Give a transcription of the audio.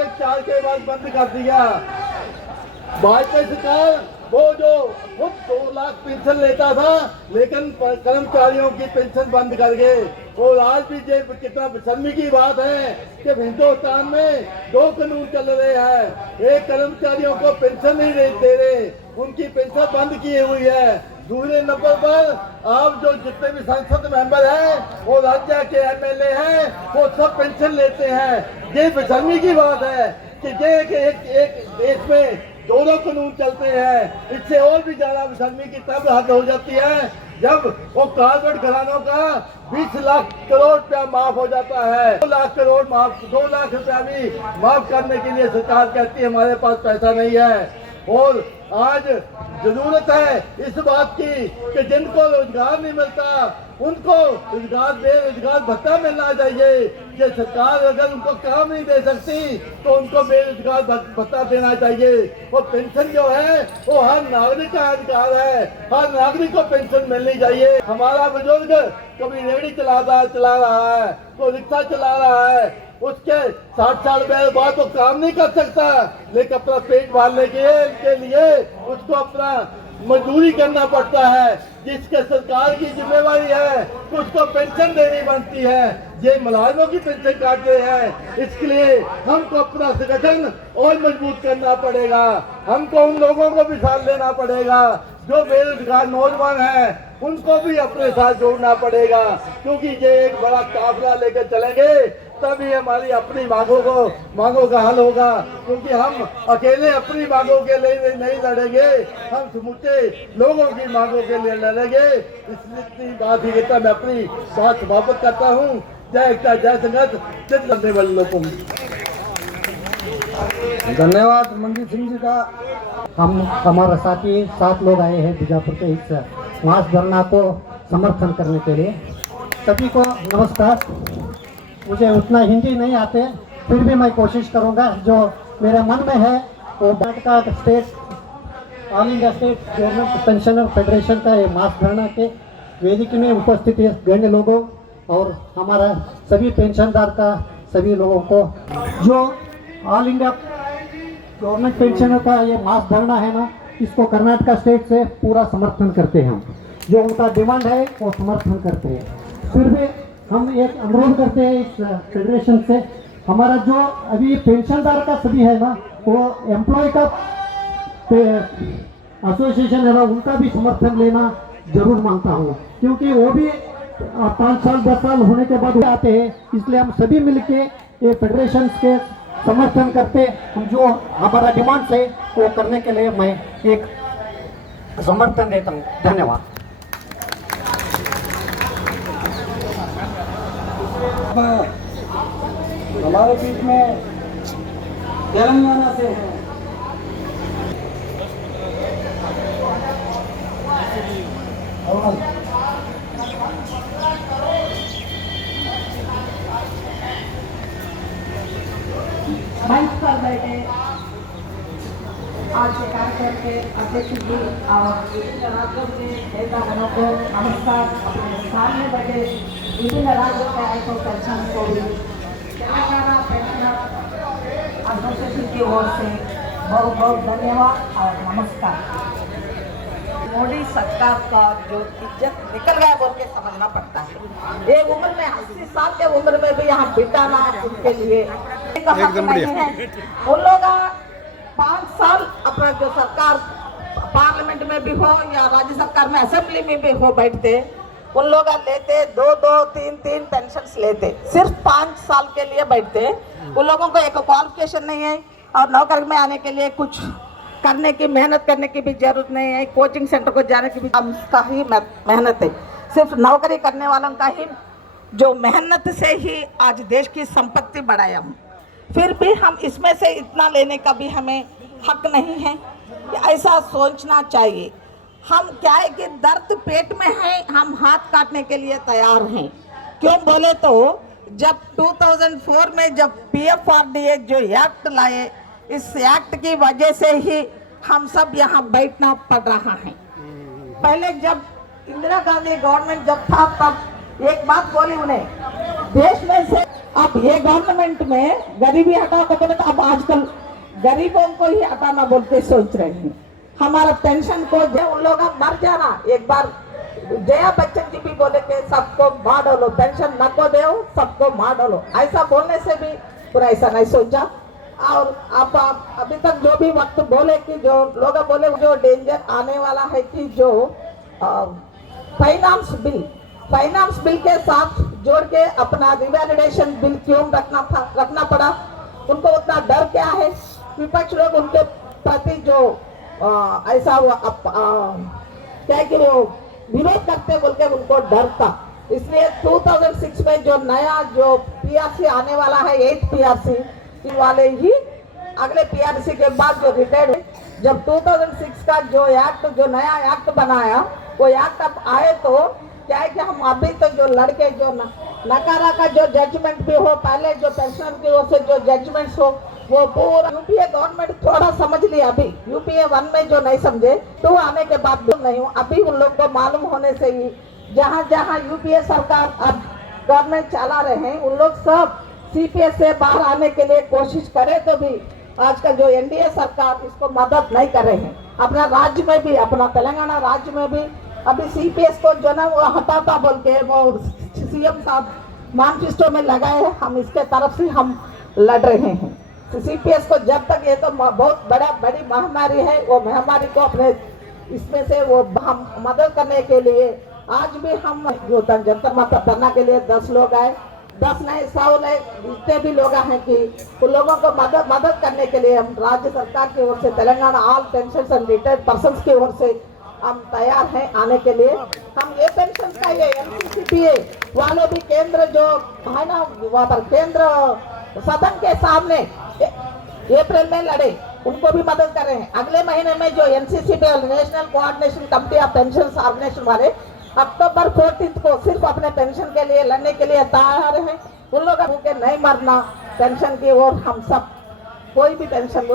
एक 4 के बाद बंद कर दिया। भाजपा सरकार वो जो खुद 2 लाख पेंशन लेता था, लेकिन कर्मचारियों की पेंशन बंद कर गए। और आज भी ये कितना शर्मी की बात है कि हिंदुस्तान में 2 कानून चल रहे हैं। एक, कर्मचारियों को पेंशन नहीं दे रहे, उनकी पेंशन बंद की हुई है। दूसरे नंबर पर आप जो जितने भी संसद मेंबर हैं वो राज्य के एमएलए हैं, वो सब पेंशन लेते हैं। ये बेशर्मी की बात है कि ये एक देश में 2 कानून चलते हैं। इससे और भी ज्यादा बेशर्मी की तब हद हो जाती है जब वो कारपोरेट घरानों का 20 लाख करोड़ रुपया माफ हो जाता है। 2 लाख करोड़ माफ, 2 लाख रुपया भी माफ करने के लिए सरकार कहती है हमारे पास पैसा नहीं है। और आज जरूरत है इस बात की कि जिनको रोजगार नहीं मिलता उनको बेरोजगार भत्ता मिलना चाहिए। कि सरकार अगर उनको काम नहीं दे सकती तो उनको बेरोजगार भत्ता देना चाहिए। और पेंशन जो है वो हर नागरिक का अधिकार है, हर नागरिक को पेंशन मिलनी चाहिए। हमारा बुजुर्ग कभी रेहड़ी चला रहा है, तो रिक्शा चला रहा है, उसके 60 साल बाद वो काम नहीं कर सकता, लेकिन अपना पेट भरने के लिए उसको अपना मजदूरी करना पड़ता है, जिसके सरकार की जिम्मेवारी है कि उसको पेंशन देनी बनती है। ये मुलाजमों की पेंशन काट रहे हैं। इसके लिए हमको अपना संगठन और मजबूत करना पड़ेगा। हमको उन लोगों को भी साथ लेना पड़ेगा जो बेरोजगार नौजवान हैं, उनको भी अपने साथ जोड़ना पड़ेगा, क्योंकि ये एक बड़ा काफिला लेकर चलेंगे तभी हमारी अपनी मांगों का हल होगा। क्योंकि हम अकेले अपनी मांगों के लिए नहीं लड़ेंगे, हम समूचे लोगों की मांगों के लिए लड़ेंगे। इसलिए बात ही कहता मैं अपनी बात समाप्त करता हूँ। जय एकता, जय संघर्ष, जित लड़ने वाले लोगों को धन्यवाद मंजीत सिंह जी का। हम हमारे साथी 7 लोग आए हैं बीजापुर के इस मास धरना को समर्थन करने के लिए। सभी को नमस्कार। मुझे उतना हिंदी नहीं आते, फिर भी मैं कोशिश करूंगा जो मेरे मन में है वो Karnataka state all India state government pensioner federation का ये मास धरना के वेदिका में उपस्थित गण्य लोगों और हमारा सभी पेंशनदार का सभी लोगों को जो ऑल इंडिया गवर्नमेंट पेंशनर का ये मास धरना है ना, इसको कर्नाटका स्टेट से पूरा समर्थन करते हैं। हम जो उनका डिमांड है वो समर्थन करते हैं। फिर भी हम एक अनुरोध करते हैं इस फेडरेशन से, हमारा जो अभी पेंशनदार का सभी है ना, वो एम्प्लॉय का एसोसिएशन है ना, उनका भी समर्थन लेना जरूर मांगता हूँ, क्योंकि वो भी 5 साल 10 साल होने के बाद आते हैं। इसलिए हम सभी मिलके ये फेडरेशन के समर्थन करते, हम जो हमारा डिमांड है वो करने के लिए मैं एक समर्थन देता हूँ। धन्यवाद। हमारे बीच में तेलंगाना से हैं मंच पर बैठे आज के कार्यक्रम के अध्यक्ष जी और विभिन्न राज्यों के नेतागणों को नमस्कार। अपने सामने बैठे विभिन्न राज्यों के आईको पेंशन को भी तेलंगाना पेंशनर एसोसिएशन की ओर से बहुत बहुत धन्यवाद और नमस्कार। मोदी सरकार का जो इज्जत निकल गया बोल के समझना पड़ता है। एक उम्र में 80 साल के उम्र में भी यहाँ बिताना उनके लिए एकदम नहीं है। उन लोग 5 साल अपना जो सरकार पार्लियामेंट में भी हो या राज्य सरकार में असेंबली में भी हो बैठते, उन लोग लेते 2-2 3-3 पेंशन लेते, सिर्फ 5 साल के लिए बैठते। उन लोगों को एक क्वालिफिकेशन नहीं है और नौकरी में आने के लिए कुछ करने की मेहनत करने की भी जरूरत नहीं है, कोचिंग सेंटर को जाने की भी उसका ही मेहनत है। सिर्फ नौकरी करने वालों का ही जो मेहनत से ही आज देश की संपत्ति बढ़ाए हम। फिर भी हम इसमें से इतना लेने का भी हमें हक नहीं है, ऐसा सोचना चाहिए। हम क्या है कि दर्द पेट में है, हम हाथ काटने के लिए तैयार हैं। क्यों बोले तो जब 2004 में जब PFRDA जो एक्ट लाए, इस एक्ट की वजह से ही हम सब यहाँ बैठना पड़ रहा है। पहले जब इंदिरा गांधी गवर्नमेंट जब था तब एक बात बोली उन्हें देश में से अब ये गवर्नमेंट में गरीबी हटाओ तो बोले तो अब आजकल गरीबों को ही हटाना बोलते सोच रहे हैं। हमारा पेंशन को जो उन लोग मर जाना एक बार जया बच्चन जी भी बोले कि सबको मार डालो, पेंशन न को दो सबको मार डालो, ऐसा बोलने से भी पूरा ऐसा नहीं सोचा। और आप अभी तक जो भी वक्त बोले कि जो लोग बोले जो डेंजर आने वाला है कि जो फाइनेंस बिल के साथ जोड़ के अपना रिवैलिडेशन बिल क्यों रखना पड़ा, उनको उतना डर क्या है? विपक्ष लोग उनके प्रति जो ऐसा क्या है कि वो विरोध करते बोल के उनको डर था। इसलिए 2006 में जो नया जो पीआरसी आने वाला है 8 पीआरसी वाले ही अगले पीआरसी के बाद जो रिटायर्ड जब 2006 का जो एक्ट जो नया एक्ट बनाया वो एक्ट अब आए तो क्या है कि हम अभी तो जो लड़के जो नकारा का जो जजमेंट भी हो, पहले जो पेंशनर की ओर से जो जजमेंट्स हो वो पूरा यूपीए गवर्नमेंट थोड़ा समझ लिया। अभी यूपीए 1 में जो नहीं समझे तो आने के बाद भी नहीं हूँ, अभी उन लोग को मालूम होने से ही जहाँ जहाँ यूपीए सरकार अब गवर्नमेंट चला रहे हैं उन लोग सब सीपीएस से बाहर आने के लिए कोशिश करे तो भी आजकल जो एनडीए सरकार इसको मदद नहीं कर रहे हैं। अपना राज्य में भी, अपना तेलंगाना राज्य में भी अभी सीपीएस को जो ना वो हटाता बोल के वो सीएम साहब मैनिफेस्टो में लगाए हैं, हम इसके तरफ से हम लड़ रहे हैं। सीपीएस को जब तक ये तो बहुत बड़ी महामारी है, वो महामारी को अपने इसमें से वो हम मदद करने के लिए आज भी हम जंतर मंतर करने के लिए 10 लोग आए, 10 नहीं 100 नहीं जितने भी लोग हैं कि उन लोगों को मदद करने के लिए हम राज्य सरकार की ओर से Telangana all pension and retired person की ओर से हम तैयार हैं आने के लिए। हम ये पेंशन का ये एमसीसीपीए वालों भी केंद्र जो है ना वहाँ पर केंद्र सदन के सामने अप्रैल में लड़े, उनको भी मदद कर रहे हैं। अगले महीने में जो NCCP national coordination committee of pension organization वाले अक्टूबर 14 को सिर्फ अपने पेंशन के लिए लड़ने के लिए तैयार हैं। उन लोगों के नहीं मरना पेंशन की ओर हम सब कोई भी पेंशन